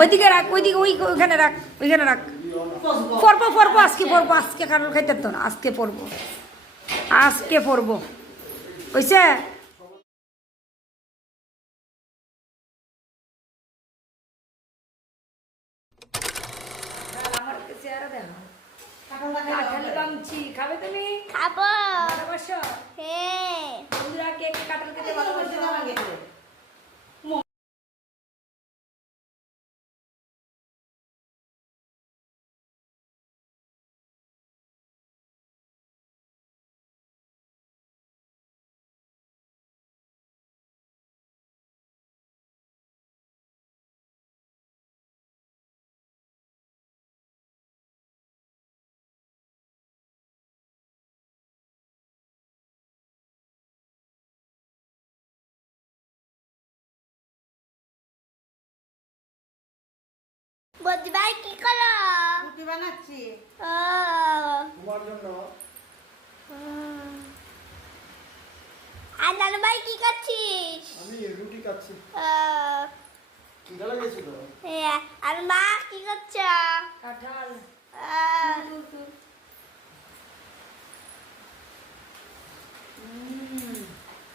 ওইদিকে রাখ, ওইদিকে ওইখানে রাখ, ওইখানে রাখ। পড়বো আজকে কারোর খাইতে তো না, আজকে পড়বো কইছে। খাবে তুমি? খাবো। ভালোবাসো? হ্যাঁ। বন্ধুরা কে কে কাঁঠাল খেতে ভালোবাসো? বদি ভাই কি করো? রুটি বানাচ্ছি ও তোমার জন্য। আর নানু ভাই কি করছিস? আমি রুটি খাচ্ছি। ও খিদা লেগেছিল। হ্যাঁ, আর মা কি করছো? কাঁঠাল ও